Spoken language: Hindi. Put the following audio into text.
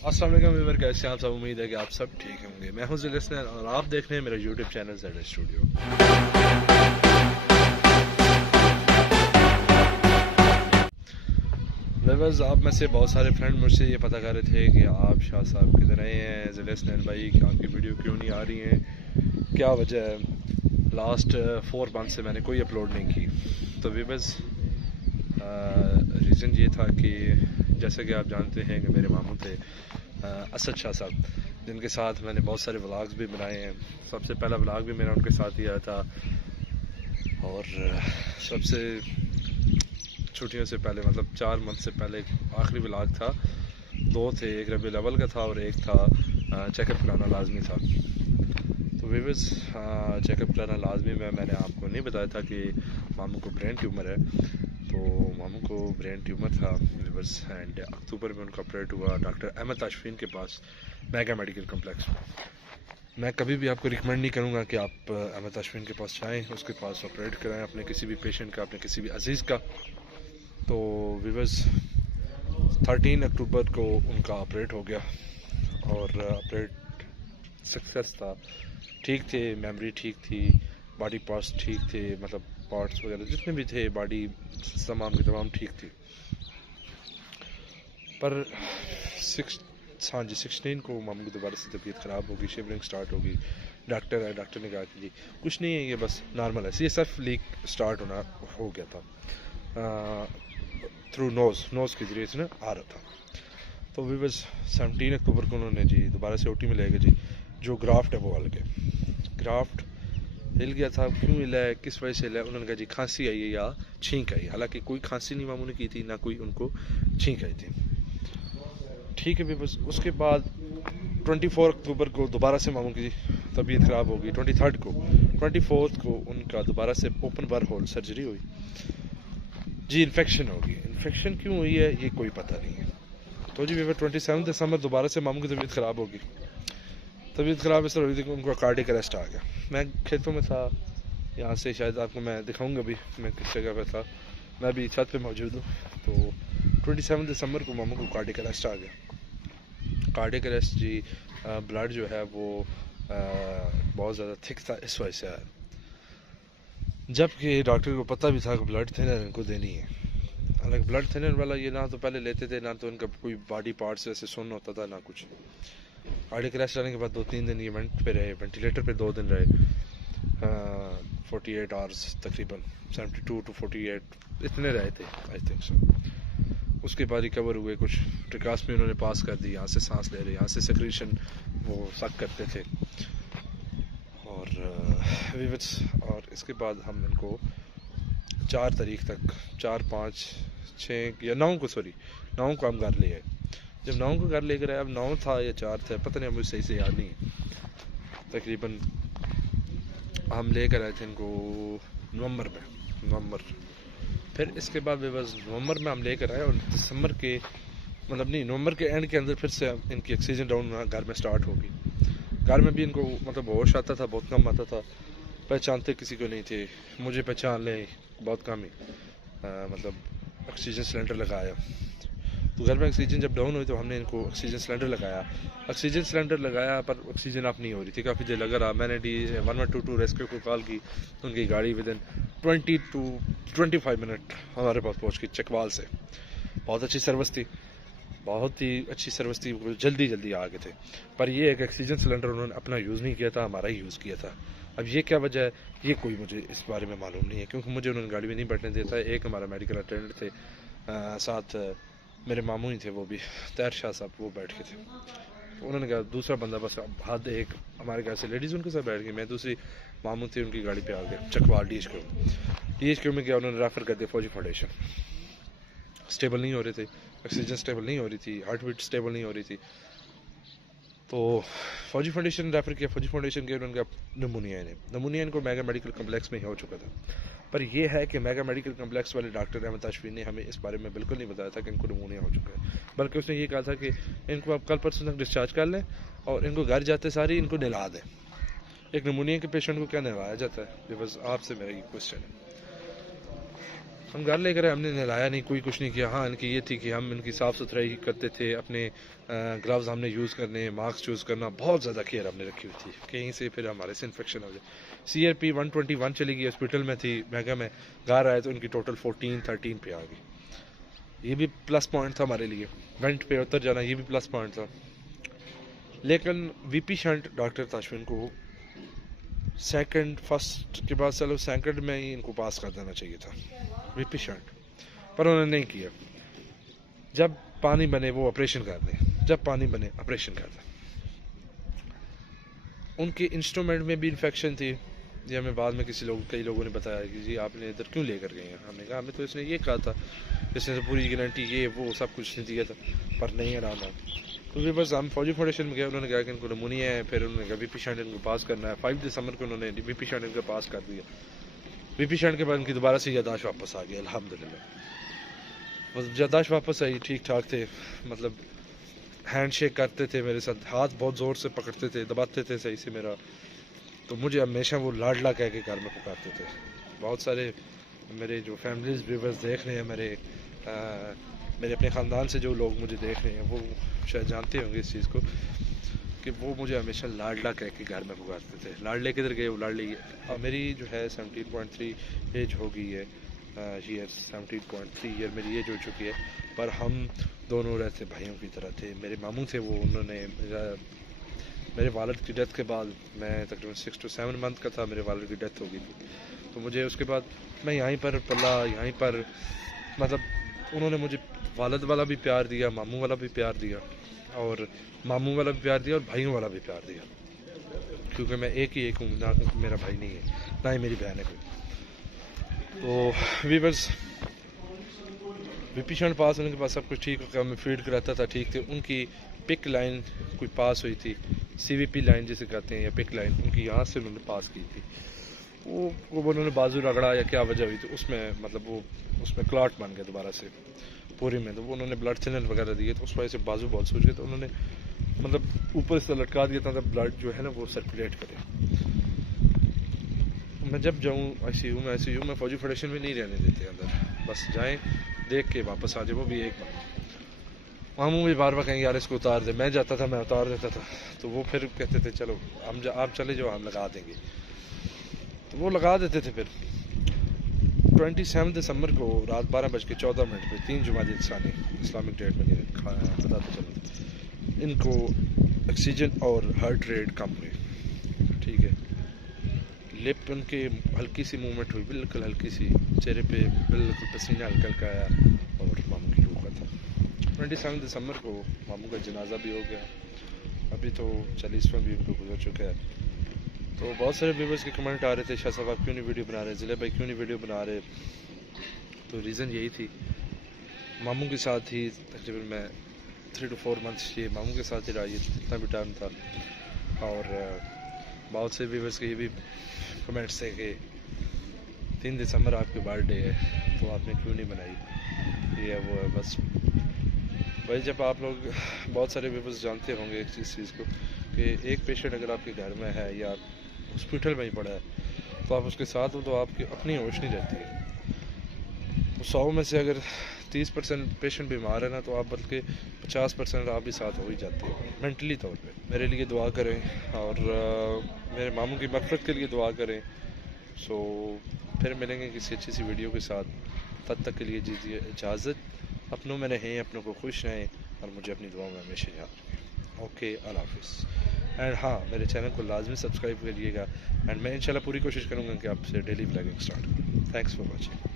अस्सलाम वालेकुम व्यूअर, कैसे हैं आप सब। उम्मीद है कि आप सब ठीक होंगे। मैं हूं ज़िलस्नैन और आप देख रहे हैं मेरा YouTube channel Z studio. Viewers, आप में से बहुत सारे फ्रेंड मुझसे ये पता कर रहे थे कि आप शाह साहब किधर आए हैं, ज़िलस्नैन भाई कि आपकी वीडियो क्यों नहीं आ रही हैं, क्या वजह है। लास्ट 4 मंथ से मैंने कोई अपलोड नहीं की। तो व्यूअर्स, रीज़न ये था कि जैसे कि आप जानते हैं कि मेरे मामू थे असद शाह साहब, जिनके साथ मैंने बहुत सारे व्लॉग्स भी बनाए हैं। सबसे पहला व्लॉग भी मेरा उनके साथ ही आया था और सबसे छुट्टियों से पहले मतलब 4 मंथ से पहले आखिरी व्लॉग था। 2 थे, एक रबी अव्वल का था और एक था चेकअप कराना लाजमी था। तो व्यूअर्स, चेकअप कराना लाजमी में मैंने आपको नहीं बताया था कि मामू को ब्रेन ट्यूमर है। तो मामू को ब्रेन ट्यूमर था व्यूअर्स, एंड अक्टूबर में उनका ऑपरेट हुआ डॉक्टर अहमद ताशफीन के पास, मेगा मेडिकल कम्प्लेक्स में। मैं कभी भी आपको रिकमेंड नहीं करूँगा कि आप अहमद ताशफीन के पास जाएँ, उसके पास ऑपरेट कराएँ अपने किसी भी पेशेंट का, अपने किसी भी अजीज़ का। तो व्यूअर्स, 13 अक्टूबर को उनका ऑपरेट हो गया और ऑपरेट सक्सेस था। ठीक थे, मेमोरी ठीक थी, बॉडी पार्ट्स ठीक थे, मतलब पार्ट्स वगैरह जितने भी थे बॉडी तमाम की तमाम ठीक थी। पर 16 को मामू की दोबारा से तबीयत ख़राब होगी, शिवरिंग स्टार्ट होगी। डॉक्टर है, डॉक्टर ने कहा कि जी कुछ नहीं है, ये बस नॉर्मल है। CSF लीक स्टार्ट होना हो गया था थ्रू नोज़ के ज़रिए से ना आ रहा था। तो भी बस 17 अक्टूबर को उन्होंने जी दोबारा से OT में ले गए जी। जो ग्राफ्ट है वो हल गया, ग्राफ्ट हिल गया था। क्यों हिला है, किस वजह से हिला है, उन्होंने कहा जी खांसी आई है या छींक आई। हालांकि कोई खांसी नहीं मामू ने की थी, ना कोई उनको छींक आई थी। ठीक है भी बस। उसके बाद 24 अक्टूबर को दोबारा से मामू की तबीयत ख़राब होगी। 23 को 24 को उनका दोबारा से ओपन बार होल सर्जरी हुई जी। इन्फेक्शन होगी, इन्फेक्शन क्यों हुई है ये कोई पता नहीं है। तो जी 27 दिसंबर दोबारा से मामू की तबीयत ख़राब होगी। तबीयत ख़राब इस तरह हुई थी कि उनको कार्डियक अरेस्ट आ गया। मैं खेतों में था, यहाँ से शायद आपको मैं दिखाऊंगा भी मैं किस जगह पे था। मैं भी छत पे मौजूद हूँ। तो 27 दिसंबर को मामू को कार्डियक अरेस्ट आ गया। कार्डियक अरेस्ट जी, ब्लड जो है वो बहुत ज़्यादा थिक था, इस वजह से आया। जबकि डॉक्टर को पता भी था कि ब्लड थिनर इनको देनी है। हालांकि ब्लड थिनर वाला ये ना तो पहले लेते थे, ना तो उनका कोई बॉडी पार्ट्स ऐसे सुन्न होता था, ना कुछ। कार्डियक अरेस्ट आने के बाद 2-3 दिन ये वेंट पे रहे, वेंटिलेटर पे 2 दिन रहे। 48 आवर्स तकरीबन, 72 to 48 इतने रहे थे आई थिंक सो। उसके बाद रिकवर हुए, कुछ ट्रिकास्मी उन्होंने पास कर दी, यहाँ से सांस ले रहे, यहाँ से सेक्रेशन वो सक करते थे। और इसके बाद हम इनको 4 तारीख तक, 4, 5, 6 या 9 को, सॉरी 9 को हम घर ले आए। जब 9 को घर लेकर आए, अब 9 था या 4 था पता नहीं, मुझे सही से याद नहीं है। तकरीबन हम लेकर आए थे इनको नवंबर में। फिर इसके बाद बस नवंबर में हम लेकर आए और दिसंबर के मतलब नहीं, नवंबर के एंड के अंदर फिर से इनकी ऑक्सीजन डाउन होना घर में स्टार्ट होगी। घर में भी इनको मतलब होश आता था, बहुत कम आता था, पहचानते किसी को नहीं थे। मुझे पहचान लें बहुत कम ही, मतलब ऑक्सीजन सिलेंडर लगाया। तो घर में ऑक्सीजन जब डाउन हुई तो हमने इनको ऑक्सीजन सिलेंडर लगाया, पर ऑक्सीजन आप नहीं हो रही थी, काफ़ी देर लगा रहा। मैंने 1122 रेस्क्यू को कॉल की, उनकी गाड़ी विदिन 20 to 25 मिनट हमारे पास पहुंच गई चकवाल से। बहुत अच्छी सर्विस थी, बहुत ही अच्छी सर्विस थी, जल्दी आ गए थे। पर ये एक ऑक्सीजन सिलेंडर उन्होंने अपना यूज़ नहीं किया था, हमारा ही यूज़ किया था। अब ये क्या वजह है ये कोई मुझे इस बारे में मालूम नहीं है, क्योंकि मुझे उन्होंने गाड़ी में नहीं बैठने दिया था। एक हमारा मेडिकल अटेंडेंट थे, साथ मेरे मामू ही थे, वो भी तैर शाह साहब, वो बैठ के थे। तो उन्होंने कहा दूसरा बंदा बस हाथ एक हमारे घर से लेडीज़ उनके साथ बैठ गई, मैं दूसरी मामू थी उनकी गाड़ी पे आ गए चकवाल DHQ में गया। उन्होंने रेफ़र कर दिया फौजी फाउंडेशन। स्टेबल नहीं हो रहे थे, ऑक्सीजन स्टेबल नहीं हो रही थी, हार्ट बीट स्टेबल नहीं हो रही थी। तो फौजी फाउंडेशन रेफ़र किया, फौजी फाउंडेशन के उनका नमूनिया इनको मेगा मेडिकल कम्प्लेक्स में ही हो चुका था। पर यह है कि मेगा मेडिकल कम्प्लेक्स वाले डॉक्टर अहमद ताशफीन ने हमें इस बारे में बिल्कुल नहीं बताया था कि इनको नमूनिया हो चुका है, बल्कि उसने ये कहा था कि इनको आप कल परसों तक डिस्चार्ज कर लें और इनको घर जाते सारी इनको नहला दें। एक नमूनिया के पेशेंट को क्या नहलाया जाता है? बस आपसे मेरा ये क्वेश्चन है। हम घर लेकर आए, हमने नहलाया नहीं, कोई कुछ नहीं किया। हाँ, इनकी ये थी कि हम इनकी साफ़ सुथराई करते थे, अपने ग्लव्स हमने यूज़ करने, मास्क यूज़ करना, बहुत ज़्यादा केयर हमने रखी हुई थी, कहीं से फिर हमारे से इन्फेक्शन हो जाए। CRP 121 चली गई, हॉस्पिटल में थी महंगा में, घर आए तो इनकी टोटल 14-13 पे आ गई। ये भी प्लस पॉइंट था हमारे लिए, वेंट पे उतर जाना ये भी प्लस पॉइंट था। लेकिन VP शंट डॉक्टर ताशविन को फर्स्ट के बाद चलो सेकंड में ही इनको पास कर देना चाहिए था, VP शंट, पर उन्होंने नहीं किया। जब पानी बने वो ऑपरेशन कर दें, जब पानी बने ऑपरेशन कर दें। उनके इंस्ट्रूमेंट में भी इन्फेक्शन थी। ये हमें बाद में कई लोगों ने बताया कि जी आपने इधर क्यों लेकर गए हैं। हमने कहा हमें तो इसने ये कहा था, इसने तो पूरी गारंटी ये वो सब कुछ नहीं दिया था, पर नहीं हराना। तो फिर बस हम फौजी फाउंडेशन में गए, उन्होंने कहा कि इनको नमूनिया है। फिर उन्होंने कहा VP शंट इनको पास करना है। 5 दिसंबर को उन्होंने VP शंट इनको पास कर दिया। VP शंट के बाद उनकी दोबारा से यादाश्त वापस आ गई, अल्हम्दुलिल्लाह। यादाश्त वापस आई, ठीक ठाक थे, मतलब हैंड शेक करते थे मेरे साथ, हाथ बहुत ज़ोर से पकड़ते थे, दबाते थे सही से मेरा। तो मुझे हमेशा वो लाडला कह के घर में पुकारते थे। बहुत सारे मेरे जो फैमिलीज व्यूवर्स देख रहे हैं, मेरे अपने ख़ानदान से जो लोग मुझे देख रहे हैं, वो शायद जानते होंगे इस चीज़ को कि वो मुझे हमेशा लाडला कह के घर में पुकारते थे। लाडले किधर गए, वो लाडली। मेरी जो है 17.3 एज हो गई है, ईयर 17.3 ईयर मेरी एज हो चुकी है, पर हम दोनों रहते भाइयों की तरह थे। मेरे मामू थे, वो उन्होंने मेरे वालिद की डेथ के बाद, मैं तकरीबन 6 to 7 मंथ का था, मेरे वालिद की डेथ हो गई थी। तो मुझे उसके बाद मैं यहीं पर पला, यहीं पर मतलब उन्होंने मुझे वालिद वाला भी प्यार दिया, मामू वाला भी प्यार दिया, और मामू वाला भी प्यार दिया, और भाइयों वाला भी प्यार दिया, क्योंकि मैं एक हूँ, ना मेरा भाई नहीं है, ना ही मेरी बहन है कोई। तो वीवर्स, VP शंट पास होने के बाद सब कुछ ठीक होगा, मैं फीड कराता था, ठीक थे। उनकी पिक लाइन कोई पास हुई थी, CVP लाइन जिसे कहते हैं, या पिक लाइन, उनकी यहाँ से उन्होंने पास की थी। वो उन्होंने बाजू रगड़ा या क्या वजह हुई, तो उसमें मतलब वो उसमें क्लॉट बन गया दोबारा से पूरी में। तो वो उन्होंने ब्लड थिनर वगैरह दिए, तो उस वजह से बाजू बहुत सूज गए। तो उन्होंने मतलब ऊपर से लटका दिया था, ब्लड जो है ना वो सर्कुलेट करे। मैं जब जाऊँ ICU में फौजी फेडरेशन में नहीं रहने देते अंदर, बस जाएँ देख के वापस आ जाए, वो भी एक बार। मामू भी बार बार कहेंगे यार इसको उतार दे, मैं जाता था, मैं उतार देता था, तो वो फिर कहते थे चलो आप चले जाओ, हम लगा देंगे, तो वो लगा देते थे। फिर 27 दिसंबर को रात 12:14 पे 3 जुमादी सानी इस्लामिक डेट में इनको ऑक्सीजन और हार्ट रेट कम हुई, ठीक है। लिप उनके हल्की सी मूवमेंट हुई, बिल्कुल हल्की सी, चेहरे पे बिल्कुल पसीना हल्का हल्का आया, और मामू की रूह का था। 27 दिसंबर को मामू का जनाजा भी हो गया, अभी तो 40वां भी उनको गुजर चुका है। तो बहुत सारे व्यूवर्स के कमेंट आ रहे थे, शाह साहब आप क्यों नहीं वीडियो बना रहे, ज़िले भाई क्यों नहीं वीडियो बना रहे। तो रीज़न यही थी, मामू के साथ ही तकरीबन मैं 3 to 4 मंथ्स ये मामू के साथ ही रहा, ये जितना भी टाइम था। और बहुत से व्यूवर्स के ये भी कमेंट्स थे कि 3 दिसंबर आपकी बर्थडे है, तो आपने क्यों नहीं बनाई, ये है वो है। बस भाई, जब आप लोग बहुत सारे व्यूवर्स जानते होंगे इस चीज़ को कि एक पेशेंट अगर आपके घर में है या हॉस्पिटल में ही पड़ा है, तो आप उसके साथ हो तो आपकी अपनी होश नहीं रहती है। 100 में से अगर 30% पेशेंट बीमार है ना, तो आप बल्कि 50% आप भी साथ हो ही जाते हो मेंटली तौर पे। मेरे लिए दुआ करें, और मेरे मामू की मग़फ़िरत के लिए दुआ करें। सो फिर मिलेंगे किसी अच्छी सी वीडियो के साथ, तब तक के लिए दीजिए इजाज़त। अपनों में रहें, अपनों को खुश रहें, और मुझे अपनी दुआओं में हमेशा याद रखें। ओके, अल्लाह हाफ़िज़। एंड हाँ, मेरे चैनल को लाजमी सब्सक्राइब करिएगा, एंड मैं इंशाल्लाह पूरी कोशिश करूँगा कि आपसे डेली व्लॉगिंग स्टार्ट करूँ। Thanks for watching.